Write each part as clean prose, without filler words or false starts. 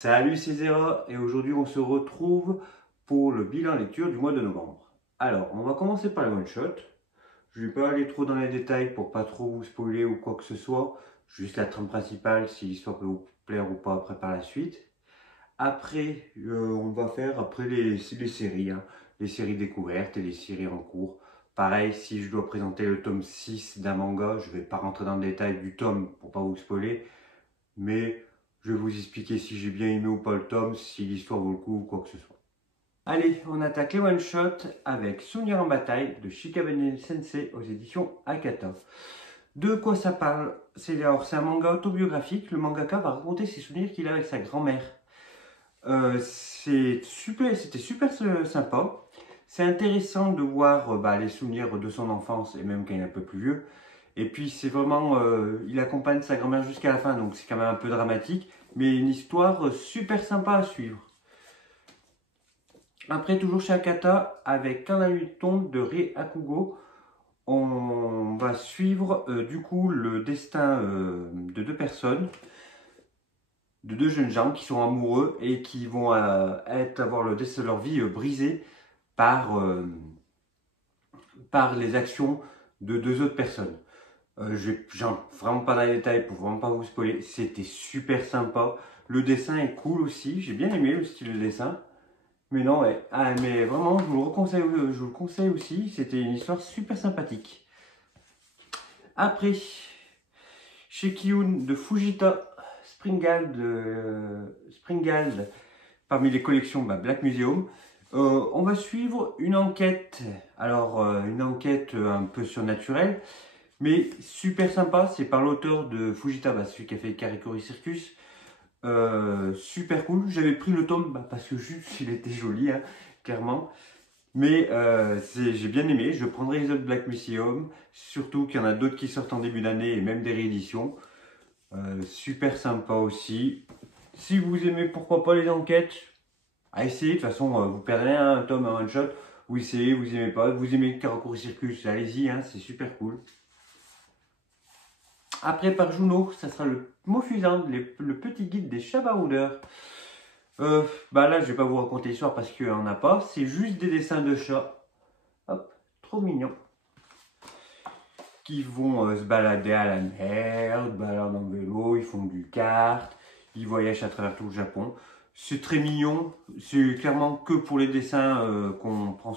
Salut, c'est Zera et aujourd'hui on se retrouve pour le bilan lecture du mois de novembre. Alors, on va commencer par les one-shot. Je ne vais pas aller trop dans les détails pour pas trop vous spoiler ou quoi que ce soit. Juste la trame principale, si l'histoire peut vous plaire ou pas après par la suite. Après, on va faire après les séries, hein. Les séries découvertes et les séries en cours. Pareil, si je dois présenter le tome 6 d'un manga, je ne vais pas rentrer dans le détail du tome pour pas vous spoiler. Mais je vais vous expliquer si j'ai bien aimé ou pas le tome, si l'histoire vaut le coup ou quoi que ce soit. Allez, on attaque les one-shots avec Souvenir en bataille de Shikabane Sensei aux éditions Akata. De quoi ça parle? C'est un manga autobiographique. Le mangaka va raconter ses souvenirs qu'il a avec sa grand-mère. C'était super sympa. C'est intéressant de voir les souvenirs de son enfance et même quand il est un peu plus vieux. Et puis c'est vraiment, il accompagne sa grand-mère jusqu'à la fin, donc c'est quand même un peu dramatique, mais une histoire super sympa à suivre. Après, toujours chez Akata, avec Quand la nuit tombe de Rei Akugo, on va suivre du coup le destin de deux personnes, de deux jeunes gens qui sont amoureux et qui vont avoir le destin de leur vie brisé par les actions de deux autres personnes. J'entre vraiment pas dans les détails pour vraiment pas vous spoiler. C'était super sympa. Le dessin est cool aussi. J'ai bien aimé le style de dessin. Mais non, ouais. Ah, mais vraiment, je vous le conseille aussi. C'était une histoire super sympathique. Après, chez Kiyun de Fujita, Springald, parmi les collections Black Museum, on va suivre une enquête. Alors, une enquête un peu surnaturelle. Mais super sympa, c'est par l'auteur de Fujita, celui qui a fait Karikori Circus. Super cool, j'avais pris le tome parce que juste il était joli, hein, clairement. Mais j'ai bien aimé, je prendrai les autres Black Museum, surtout qu'il y en a d'autres qui sortent en début d'année et même des rééditions. Super sympa aussi. Si vous aimez pourquoi pas les enquêtes, à essayer, de toute façon vous perdrez rien, un tome, un one shot. Vous essayez, vous aimez pas, vous aimez Karikori Circus, allez-y, hein, c'est super cool. Après, par Juno, ça sera le Mofuzan, le petit guide des Shabarouders. Là, je vais pas vous raconter l'histoire parce qu'il n'y en a pas. C'est juste des dessins de chats. Hop, trop mignons. Qui vont se balader à la mer, se baladent en vélo, ils font du kart, ils voyagent à travers tout le Japon. C'est très mignon. C'est clairement que pour les dessins qu'on prend.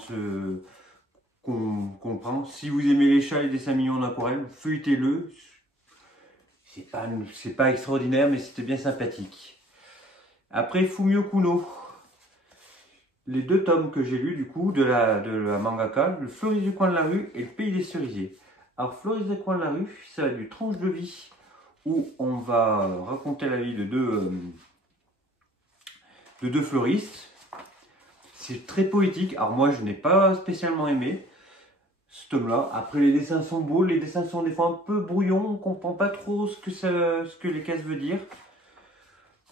Si vous aimez les chats, les dessins mignons en aquarelle, feuilletez-le. C'est pas extraordinaire, mais c'était bien sympathique. Après, Fumio Kuno. Les deux tomes que j'ai lus, du coup, de la mangaka, Le Fleuriste du coin de la rue et Le Pays des cerisiers. Alors, Fleuriste du coin de la rue, ça va être du tranche de vie, où on va raconter la vie de deux fleuristes. C'est très poétique. Alors, moi, je n'ai pas spécialement aimé ce tome-là. Après, les dessins sont beaux. Les dessins sont des fois un peu brouillons. On ne comprend pas trop ce que les cases veulent dire.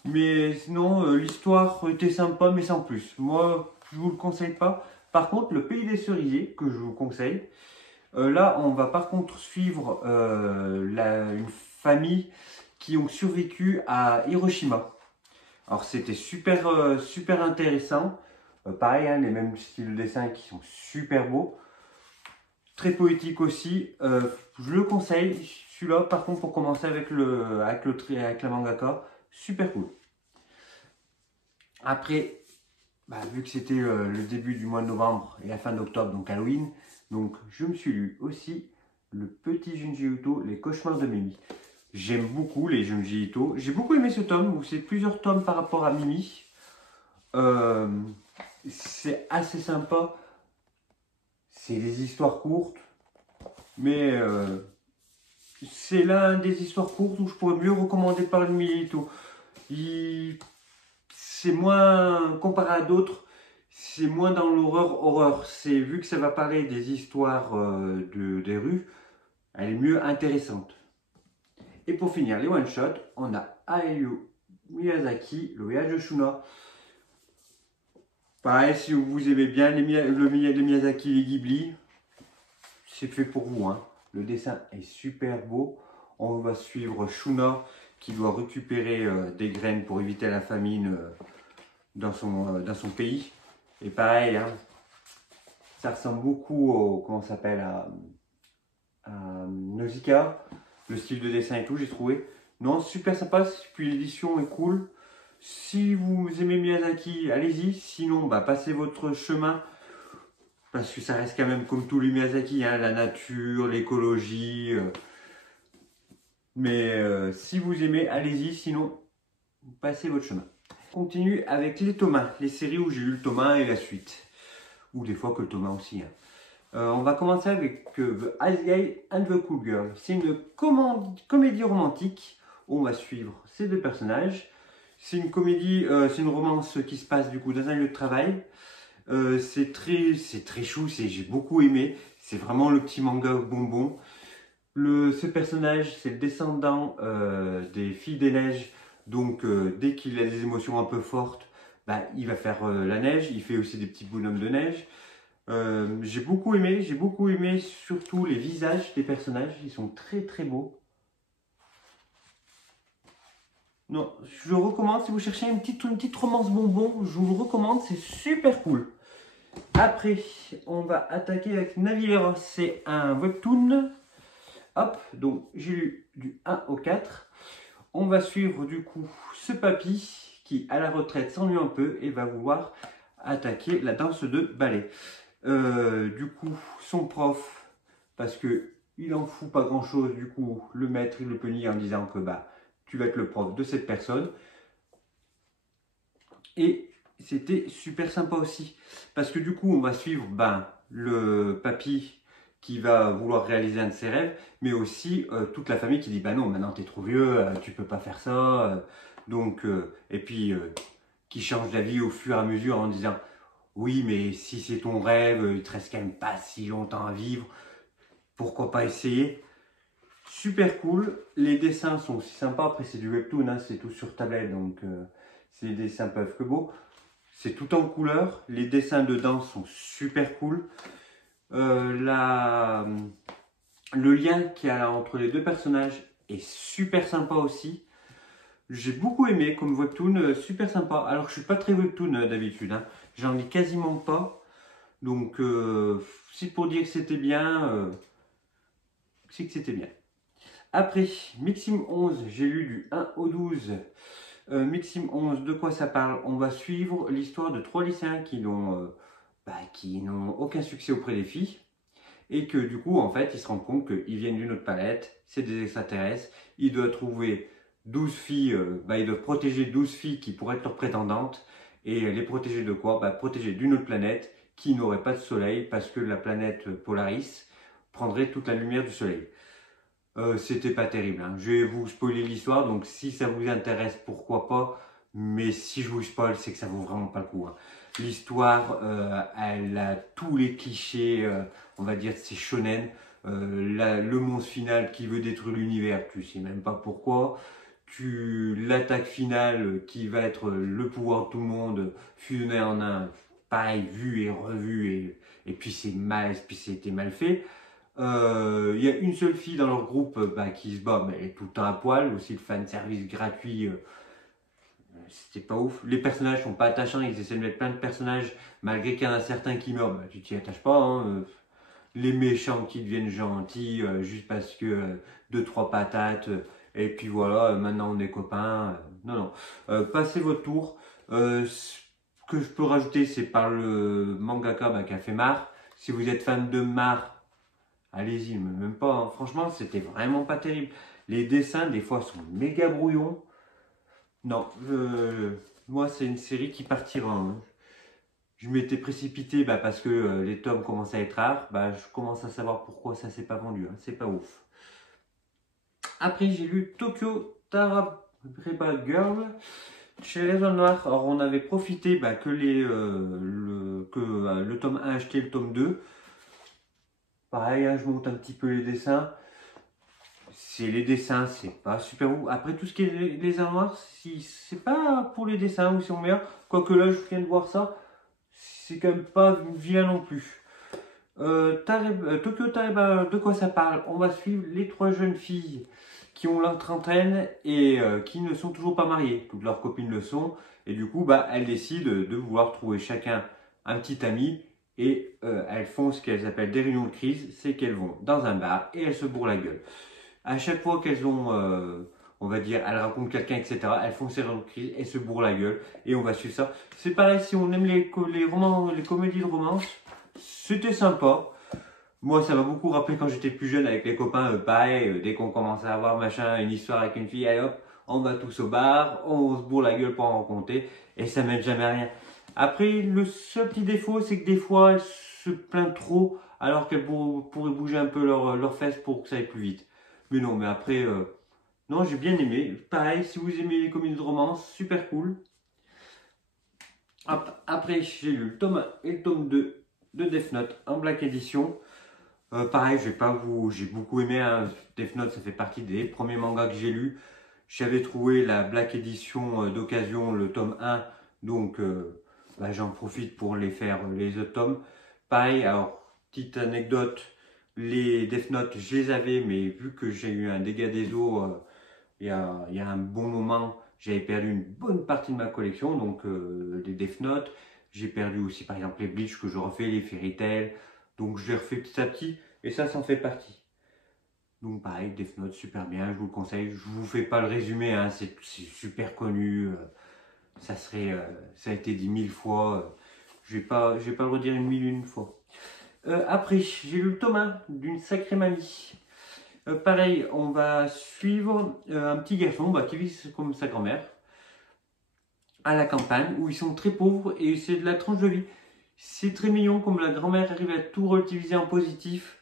Mais sinon, l'histoire était sympa, mais sans plus. Moi, je vous le conseille pas. Par contre, Le Pays des cerisiers, que je vous conseille. Là, on va par contre suivre une famille qui ont survécu à Hiroshima. Alors, c'était super intéressant. Pareil, hein, les mêmes styles de dessin qui sont super beaux. Très poétique aussi. Je le conseille. Celui-là, par contre, pour commencer avec la mangaka, super cool. Après, vu que c'était le début du mois de novembre et la fin d'octobre, donc Halloween, donc je me suis lu aussi le petit Junji Ito, Les cauchemars de Mimi. J'aime beaucoup les Junji Ito. J'ai beaucoup aimé ce tome, où c'est plusieurs tomes par rapport à Mimi. C'est assez sympa. C'est des histoires courtes, mais c'est l'un des histoires courtes où je pourrais mieux recommander par le Junji Ito. C'est moins, comparé à d'autres, c'est moins dans l'horreur. C'est vu que ça va parler des histoires des rues, elle est mieux intéressante. Et pour finir les one shot, on a Hayao Miyazaki, le voyage de Shuna. Pareil, si vous aimez bien les Miyazaki, les Ghibli, c'est fait pour vous, hein. Le dessin est super beau. On va suivre Shuna qui doit récupérer des graines pour éviter la famine dans son pays. Et pareil, hein, ça ressemble beaucoup au, comment ça s'appelle, à Nausicaa, le style de dessin et tout, j'ai trouvé. Non, super sympa, puis l'édition est cool. Si vous aimez Miyazaki, allez-y. Sinon, bah, passez votre chemin. Parce que ça reste quand même comme tous les Miyazaki, hein, la nature, l'écologie. Mais si vous aimez, allez-y. Sinon, passez votre chemin. On continue avec les tomes, les séries où j'ai lu le tome 1 et la suite. Ou des fois que le tome 1 aussi. Hein. On va commencer avec The Ice Guy and the Cool Girl. C'est une comédie romantique où on va suivre ces deux personnages. C'est une comédie, c'est une romance qui se passe du coup dans un lieu de travail. C'est très chou, j'ai beaucoup aimé. C'est vraiment le petit manga bonbon. Ce personnage, c'est le descendant des Filles des Neiges. Donc dès qu'il a des émotions un peu fortes, bah, il va faire la neige. Il fait aussi des petits bonhommes de neige. J'ai beaucoup aimé surtout les visages des personnages. Ils sont très très beaux. Non, je recommande, si vous cherchez une petite romance bonbon, je vous le recommande, c'est super cool. Après, on va attaquer avec Navillera, c'est un webtoon. Hop, donc j'ai lu du 1 au 4. On va suivre du coup ce papy qui, à la retraite, s'ennuie un peu et va vouloir attaquer la danse de ballet. Du coup, son prof, parce que il en fout pas grand chose, du coup, le maître, il le punit en disant que bah, tu vas être le prof de cette personne. Et c'était super sympa aussi. Parce que du coup, on va suivre ben, le papy qui va vouloir réaliser un de ses rêves, mais aussi toute la famille qui dit bah non, maintenant t'es trop vieux, tu peux pas faire ça. Et puis qui change d'avis au fur et à mesure en disant oui, mais si c'est ton rêve, il te reste quand même pas si longtemps à vivre, pourquoi pas essayer? Super cool, les dessins sont aussi sympas, après c'est du webtoon, hein, c'est tout sur tablette, donc les dessins peuvent que beau. C'est tout en couleur, les dessins dedans sont super cool. Le lien qu'il y a entre les deux personnages est super sympa aussi. J'ai beaucoup aimé comme webtoon, super sympa. Alors je suis pas très webtoon d'habitude, hein. J'en lis quasiment pas. Donc si pour dire que c'était bien, c'est que c'était bien. Après, Mixim 11, j'ai lu du 1 au 12. Mixim 11, de quoi ça parle? On va suivre l'histoire de 3 lycéens qui n'ont aucun succès auprès des filles. Et que du coup, en fait, ils se rendent compte qu'ils viennent d'une autre planète, c'est des extraterrestres. Ils doivent trouver 12 filles, ils doivent protéger 12 filles qui pourraient être leurs prétendantes. Et les protéger de quoi? Protéger d'une autre planète qui n'aurait pas de soleil parce que la planète Polaris prendrait toute la lumière du soleil. C'était pas terrible, hein. Je vais vous spoiler l'histoire, donc si ça vous intéresse, pourquoi pas. Mais si je vous spoil, c'est que ça vaut vraiment pas le coup, hein. L'histoire, elle a tous les clichés, on va dire, c'est shonen. Le monstre final qui veut détruire l'univers, tu sais même pas pourquoi. L'attaque finale qui va être le pouvoir de tout le monde fusionné en un, pareil, vu et revu, et puis c'est mal, puis c'était mal fait. Il y a une seule fille dans leur groupe qui se bat, mais elle est tout le temps à poil, aussi le fan service gratuit. C'était pas ouf. Les personnages sont pas attachants, ils essaient de mettre plein de personnages, malgré qu'il y en a certains qui meurent, tu t'y attaches pas, hein. Les méchants qui deviennent gentils juste parce que 2-3 patates, et puis voilà, maintenant on est copains. Non. Passez votre tour. Ce que je peux rajouter, c'est par le mangaka qui a fait Mar. Si vous êtes fan de Mar, allez-y, même pas, hein. Franchement, c'était vraiment pas terrible. Les dessins, des fois, sont méga brouillons. Non, moi, c'est une série qui partira, hein. Je m'étais précipité parce que les tomes commencent à être rares. Je commence à savoir pourquoi ça s'est pas vendu, hein. C'est pas ouf. Après, j'ai lu Tokyo Tarareba Girl chez Les Zones Noires. Alors, on avait profité que le tome 1 acheté le tome 2. Pareil, hein, je monte un petit peu les dessins. Les dessins, c'est pas super ouf. Après, tout ce qui est les armoires, si c'est pas pour les dessins où ils sont meilleurs. Quoique là, je viens de voir ça, c'est quand même pas vilain non plus. Tokyo Tareba, de quoi ça parle? On va suivre les 3 jeunes filles qui ont la trentaine et qui ne sont toujours pas mariés. Toutes leurs copines le sont. Et du coup, bah, elles décident de vouloir trouver chacun un petit ami. Et elles font ce qu'elles appellent des réunions de crise. C'est qu'elles vont dans un bar et elles se bourrent la gueule. À chaque fois qu'elles ont, on va dire, elles rencontrent quelqu'un, etc., elles font ces réunions de crise et se bourrent la gueule. Et on va suivre ça. C'est pareil, si on aime les romans, les comédies de romance, c'était sympa. Moi, ça m'a beaucoup rappelé quand j'étais plus jeune avec les copains, pareil, dès qu'on commençait à avoir machin, une histoire avec une fille, allez hop, on va tous au bar, on se bourre la gueule pour en rencontrer, et ça m'aide jamais à rien. Après, le seul petit défaut, c'est que des fois, elles se plaignent trop, alors qu'elles pourraient bouger un peu leurs fesses pour que ça aille plus vite. Mais non, mais après, non, j'ai bien aimé. Pareil, si vous aimez les comédies de romance, super cool. Hop, après, j'ai lu le tome 1 et le tome 2 de Death Note en Black Edition. Pareil, j'ai beaucoup aimé, hein. Death Note, ça fait partie des premiers mangas que j'ai lus. J'avais trouvé la Black Edition d'occasion, le tome 1, donc bah, j'en profite pour les faire les autres tomes. Pareil, alors, petite anecdote, les Death Note, je les avais, mais vu que j'ai eu un dégât des eaux il y a un bon moment, j'avais perdu une bonne partie de ma collection, donc les Death Note. J'ai perdu aussi par exemple les Bleach que je refais, les Fairy Tail. Donc je les refais petit à petit et ça fait partie. Donc pareil, Death Note, super bien, je vous le conseille. Je vous fais pas le résumé, hein, c'est super connu. Ça a été dit 1000 fois. Je vais pas le redire une fois. Après, j'ai lu le tome 1 d'une sacrée mamie. Pareil, on va suivre un petit garçon qui vit comme sa grand-mère à la campagne où ils sont très pauvres et c'est de la tranche de vie. C'est très mignon comme la grand-mère arrive à tout relativiser en positif,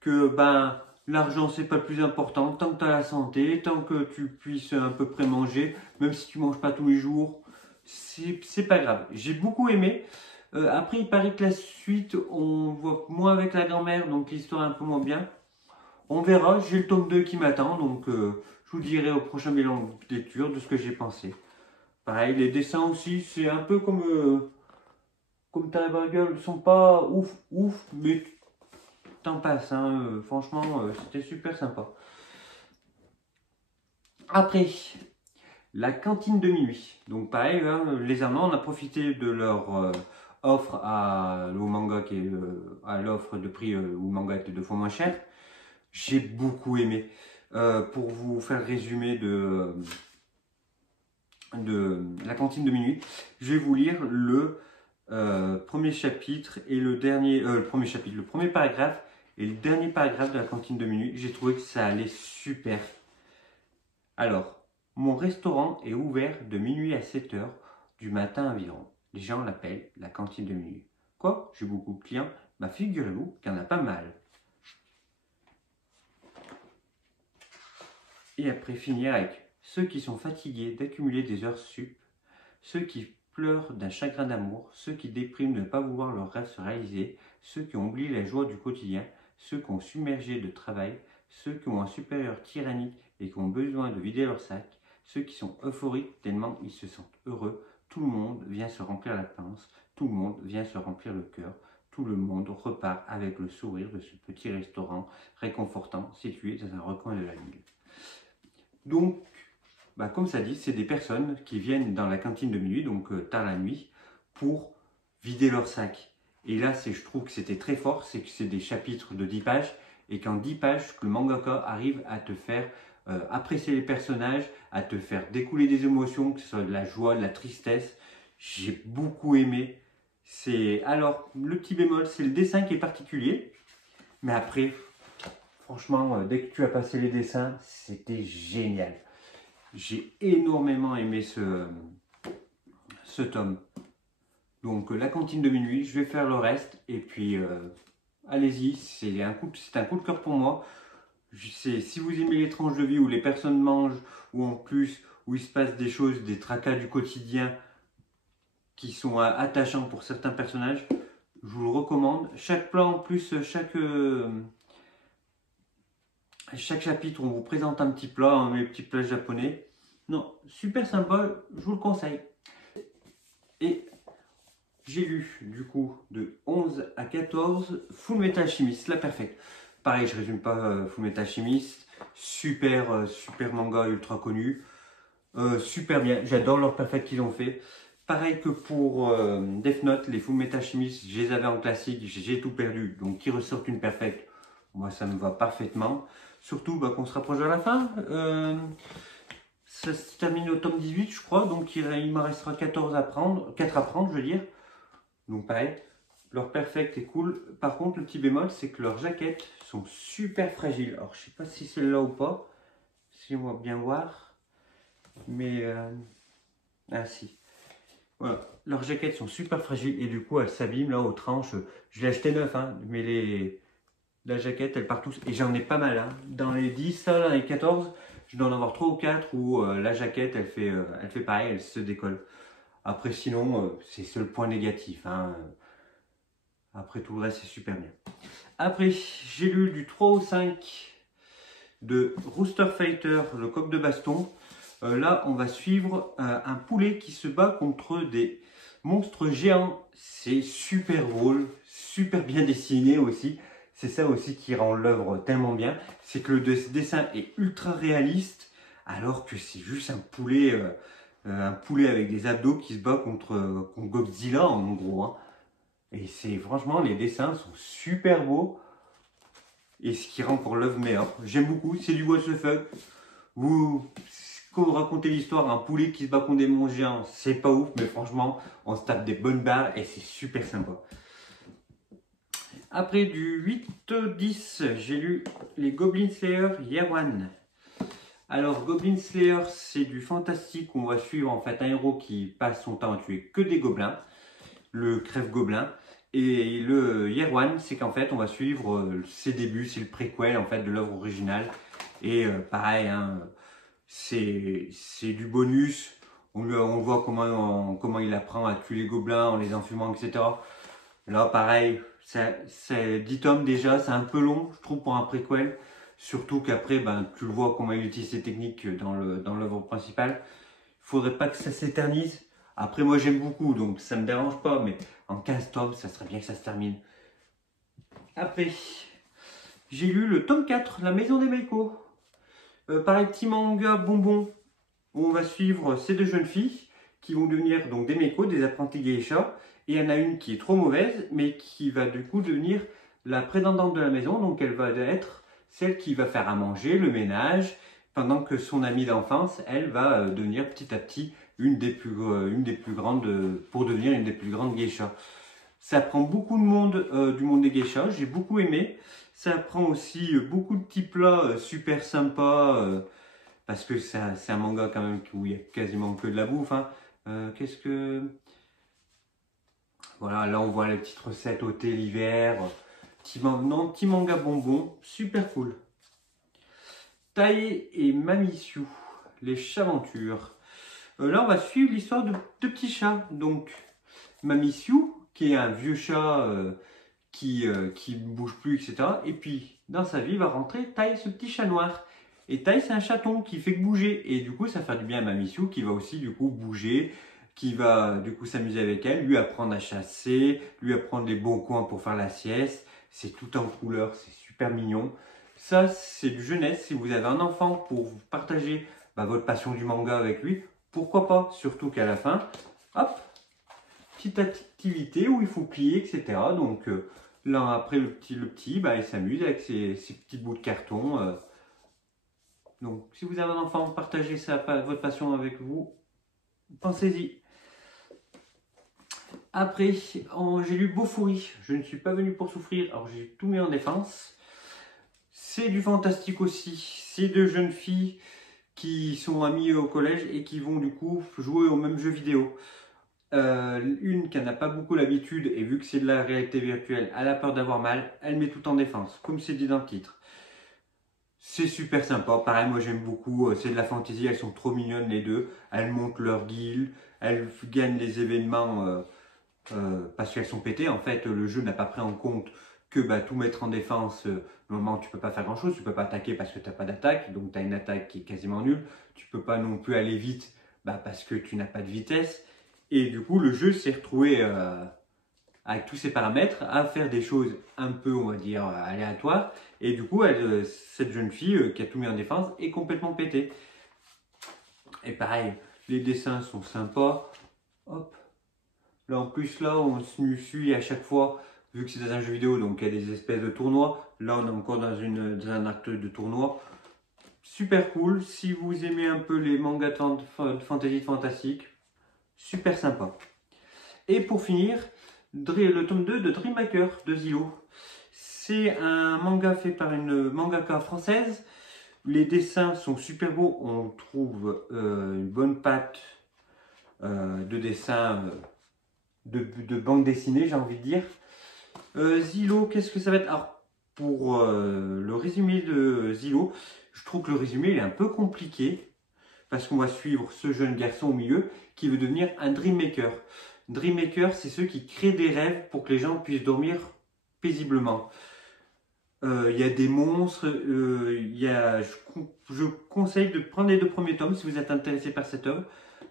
que ben l'argent c'est pas le plus important, tant que tu as la santé, tant que tu puisses à peu près manger, même si tu manges pas tous les jours, c'est pas grave. J'ai beaucoup aimé. Après il paraît que la suite on voit moins avec la grand-mère, donc l'histoire est un peu moins bien. On verra, j'ai le tome 2 qui m'attend, donc je vous dirai au prochain bilan de lecture de ce que j'ai pensé. Pareil, les dessins aussi, c'est un peu comme Terry Burger, ils sont pas ouf, mais t'en passes, hein, franchement, c'était super sympa. Après, la cantine de minuit. Donc pareil, hein, les Allemands, on a profité de leur offre au manga qui est à l'offre de prix où le manga était 2 fois moins cher. J'ai beaucoup aimé. Pour vous faire le résumé de la cantine de minuit, je vais vous lire le premier chapitre et le dernier, le premier paragraphe et le dernier paragraphe de la cantine de minuit. J'ai trouvé que ça allait super. Alors, mon restaurant est ouvert de minuit à 7 h du matin environ. Les gens l'appellent la cantine de minuit. Quoi? J'ai beaucoup de clients? Bah figurez-vous qu'il y en a pas mal. Et après finir avec ceux qui sont fatigués d'accumuler des heures sup, ceux qui pleurent d'un chagrin d'amour, ceux qui dépriment de ne pas voir leurs rêves se réaliser, ceux qui ont oublié la joie du quotidien, ceux qui ont submergé de travail, ceux qui ont un supérieur tyrannique et qui ont besoin de vider leur sac, ceux qui sont euphoriques tellement ils se sentent heureux, tout le monde vient se remplir la panse, tout le monde vient se remplir le cœur, tout le monde repart avec le sourire de ce petit restaurant réconfortant situé dans un recoin de la ville. Donc, comme ça dit, c'est des personnes qui viennent dans la cantine de minuit, donc tard la nuit, pour vider leur sac. Et là, je trouve que c'était très fort, c'est que c'est des chapitres de 10 pages, et qu'en 10 pages, que le mangaka arrive à te faire apprécier les personnages, à te faire découler des émotions, que ce soit de la joie, de la tristesse. J'ai beaucoup aimé. Alors, le petit bémol, c'est le dessin qui est particulier, mais après, franchement, dès que tu as passé les dessins, c'était génial. J'ai énormément aimé ce tome. Donc la cantine de minuit, je vais faire le reste. Et puis allez-y, c'est un coup de cœur pour moi. Si vous aimez les tranches de vie où les personnes mangent, ou en plus où il se passe des choses, des tracas du quotidien qui sont attachants pour certains personnages, je vous le recommande. Chaque plat en plus, chaque chapitre, on vous présente un petit plat, un petit plats japonais. Non, super sympa, je vous le conseille. Et j'ai lu, du coup, de 11 à 14, Full Metal Alchemist, la perfecte. Pareil, je résume pas Full Metal Alchemist. Super manga ultra connu. Super bien, j'adore leur perfect qu'ils ont fait. Pareil que pour Death Note, les Fullmetal Alchemist, je les avais en classique, j'ai tout perdu. Donc qu'ils ressortent une perfect, moi ça me va parfaitement. Surtout qu'on se rapproche de la fin. Ça se termine au tome 18 je crois, donc il me restera 14 à prendre, 4 à prendre je veux dire. Donc pareil, leur perfect est cool. Par contre le petit bémol c'est que leurs jaquettes sont super fragiles. Alors je sais pas si c'est là ou pas, si on va bien voir. Mais ah si. Voilà, leurs jaquettes sont super fragiles et du coup elles s'abîment là aux tranches. Je l'ai acheté neuf, hein, mais la jaquette elle part tous. Et j'en ai pas mal. Hein. Dans les 10, ça, dans les 14, je dois en avoir 3 ou 4 où la jaquette elle fait pareil, elle se décolle. Après sinon, c'est ce le point négatif. Hein. Après tout le reste c'est super bien. Après, j'ai lu du 3 au 5 de Rooster Fighter, le coq de baston. Là, on va suivre un poulet qui se bat contre des monstres géants. C'est super drôle, super bien dessiné aussi. C'est ça aussi qui rend l'œuvre tellement bien. C'est que le dessin est ultra réaliste, alors que c'est juste un poulet avec des abdos qui se bat contre Godzilla en gros. Hein. Et c'est franchement, les dessins sont super beaux. Et ce qui rend encore l'œuvre meilleure. J'aime beaucoup, c'est du what the fuck. Quand vous racontez l'histoire, un poulet qui se bat contre des monstres géants, c'est pas ouf, mais franchement, on se tape des bonnes barres et c'est super sympa. Après du 8-10, j'ai lu les Goblin Slayer Year One. Alors, Goblin Slayer, c'est du fantastique où on va suivre en fait un héros qui passe son temps à tuer que des gobelins, le crève-gobelin. Et le Year One, c'est qu'en fait, on va suivre ses débuts, c'est le préquel en fait de l'œuvre originale. Et pareil, hein, c'est du bonus. On voit comment il apprend à tuer les gobelins en les enfumant, etc. Là, pareil, c'est 10 tomes déjà, c'est un peu long, je trouve, pour un préquel. Surtout qu'après, tu le vois comment il utilise ses techniques dans l'œuvre principale. Il faudrait pas que ça s'éternise. Après, moi, j'aime beaucoup, donc ça me dérange pas, mais en 15 tomes, ça serait bien que ça se termine. Après, j'ai lu le tome 4, La Maison des Meiko. Pareil, petit manga bonbon, où on va suivre ces deux jeunes filles qui vont devenir donc des Meiko, des apprentis geisha. Et il y en a une qui est trop mauvaise, mais qui va du coup devenir la prétendante de la maison. Donc elle va être celle qui va faire à manger, le ménage, pendant que son amie d'enfance, elle va devenir petit à petit une des plus grandes, pour devenir une des plus grandes geishas. Ça prend beaucoup de monde du monde des geishas, j'ai beaucoup aimé. Ça prend aussi beaucoup de petits plats super sympas, parce que c'est un manga quand même où il y a quasiment que de la bouffe. Hein. Qu'est-ce que... Voilà, là on voit les petites recettes au thé l'hiver. Petit manga bonbon, super cool. Tae et Mamishu, les chaventures. Là on va suivre l'histoire de deux petits chats. Donc Mamishu, qui est un vieux chat qui ne bouge plus, etc. Et puis dans sa vie va rentrer Tae, ce petit chat noir. Et Tae c'est un chaton qui fait que bouger. Et du coup ça fait du bien à Mamishu qui va aussi du coup bouger, qui va du coup s'amuser avec elle, lui apprendre à chasser, lui apprendre les bons coins pour faire la sieste. C'est tout en couleur, c'est super mignon. Ça, c'est du jeunesse. Si vous avez un enfant pour partager votre passion du manga avec lui, pourquoi pas? Surtout qu'à la fin, hop, petite activité où il faut plier, etc. Donc là, après le petit il s'amuse avec ses petits bouts de carton. Donc, si vous avez un enfant, partagez votre passion avec vous. Pensez-y. Après, j'ai lu Bofuri. Je ne suis pas venu pour souffrir, alors j'ai tout mis en défense. C'est du fantastique aussi. C'est deux jeunes filles qui sont amies au collège et qui vont du coup jouer au même jeu vidéo. Une qui n'a pas beaucoup l'habitude et vu que c'est de la réalité virtuelle, elle a peur d'avoir mal, elle met tout en défense, comme c'est dit dans le titre. C'est super sympa, pareil moi j'aime beaucoup, c'est de la fantasy, elles sont trop mignonnes les deux, elles montent leur guilde, elles gagnent les événements parce qu'elles sont pétées. En fait, le jeu n'a pas pris en compte que tout mettre en défense, normalement tu peux pas faire grand chose, tu peux pas attaquer parce que tu n'as pas d'attaque, donc tu as une attaque qui est quasiment nulle, tu peux pas non plus aller vite parce que tu n'as pas de vitesse, et du coup le jeu s'est retrouvé avec tous ces paramètres, à faire des choses un peu, on va dire, aléatoires. Et du coup, cette jeune fille qui a tout mis en défense est complètement pétée. Et pareil, les dessins sont sympas. Hop. Là, en plus, là, on se suit à chaque fois, vu que c'est dans un jeu vidéo, donc il y a des espèces de tournois. Là, on est encore dans un acte de tournoi. Super cool. Si vous aimez un peu les mangas de fantasy fantastique, super sympa. Et pour finir, le tome 2 de Dream Maker de Zilo. C'est un manga fait par une mangaka française. Les dessins sont super beaux. On trouve une bonne patte de dessin de bande dessinée, j'ai envie de dire. Zilo, qu'est-ce que ça va être? Alors, pour le résumé de Zilo, je trouve que le résumé il est un peu compliqué parce qu'on va suivre ce jeune garçon au milieu qui veut devenir un Dream Maker. Dream Maker, c'est ceux qui créent des rêves pour que les gens puissent dormir paisiblement. Il y a des monstres, je conseille de prendre les 2 premiers tomes si vous êtes intéressé par cette œuvre.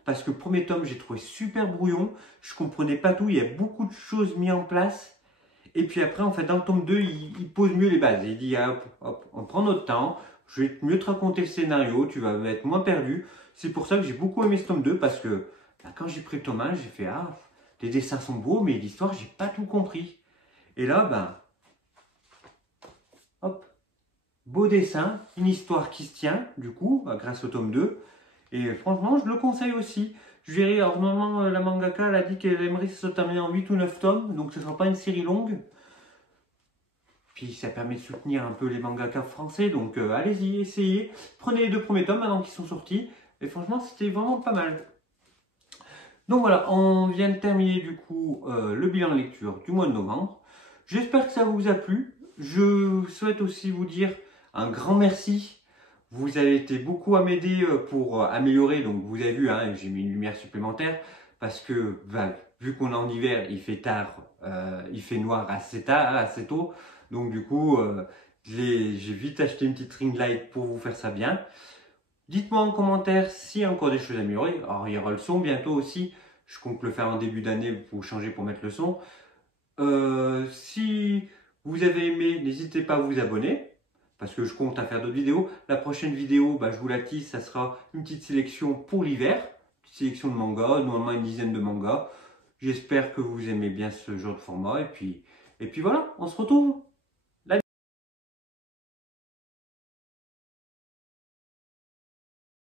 Parce que le premier tome, j'ai trouvé super brouillon, je comprenais pas tout, il y a beaucoup de choses mises en place. Et puis après, en fait, dans le tome 2, il pose mieux les bases. Il dit, hop, hop, on prend notre temps, je vais mieux te raconter le scénario, tu vas être moins perdu. C'est pour ça que j'ai beaucoup aimé ce tome 2, parce que bah, quand j'ai pris le tome 1, j'ai fait, ah, les dessins sont beaux, mais l'histoire, j'ai pas tout compris. Et là, ben, hop, beau dessin, une histoire qui se tient, du coup, grâce au tome 2. Et franchement, je le conseille aussi. Je verrai, alors normalement, la mangaka elle a dit qu'elle aimerait se terminer en 8 ou 9 tomes, donc ce ne sera pas une série longue. Puis ça permet de soutenir un peu les mangakas français, donc allez-y, essayez. Prenez les 2 premiers tomes maintenant qu'ils sont sortis, et franchement, c'était vraiment pas mal. Donc voilà, on vient de terminer du coup le bilan de lecture du mois de novembre. J'espère que ça vous a plu. Je souhaite aussi vous dire un grand merci. Vous avez été beaucoup à m'aider pour améliorer. Donc vous avez vu, hein, j'ai mis une lumière supplémentaire parce que bah, vu qu'on est en hiver, il fait tard, il fait noir assez tard, assez tôt. Donc du coup, j'ai vite acheté une petite ring light pour vous faire ça bien. Dites-moi en commentaire s'il y a encore des choses à améliorer. Alors il y aura le son bientôt aussi. Je compte le faire en début d'année pour changer, pour mettre le son. Si vous avez aimé, n'hésitez pas à vous abonner. Parce que je compte à faire d'autres vidéos. La prochaine vidéo, bah, je vous la tease, ça sera une petite sélection pour l'hiver. Une petite sélection de mangas, normalement une dizaine de mangas. J'espère que vous aimez bien ce genre de format. Et puis voilà, on se retrouve.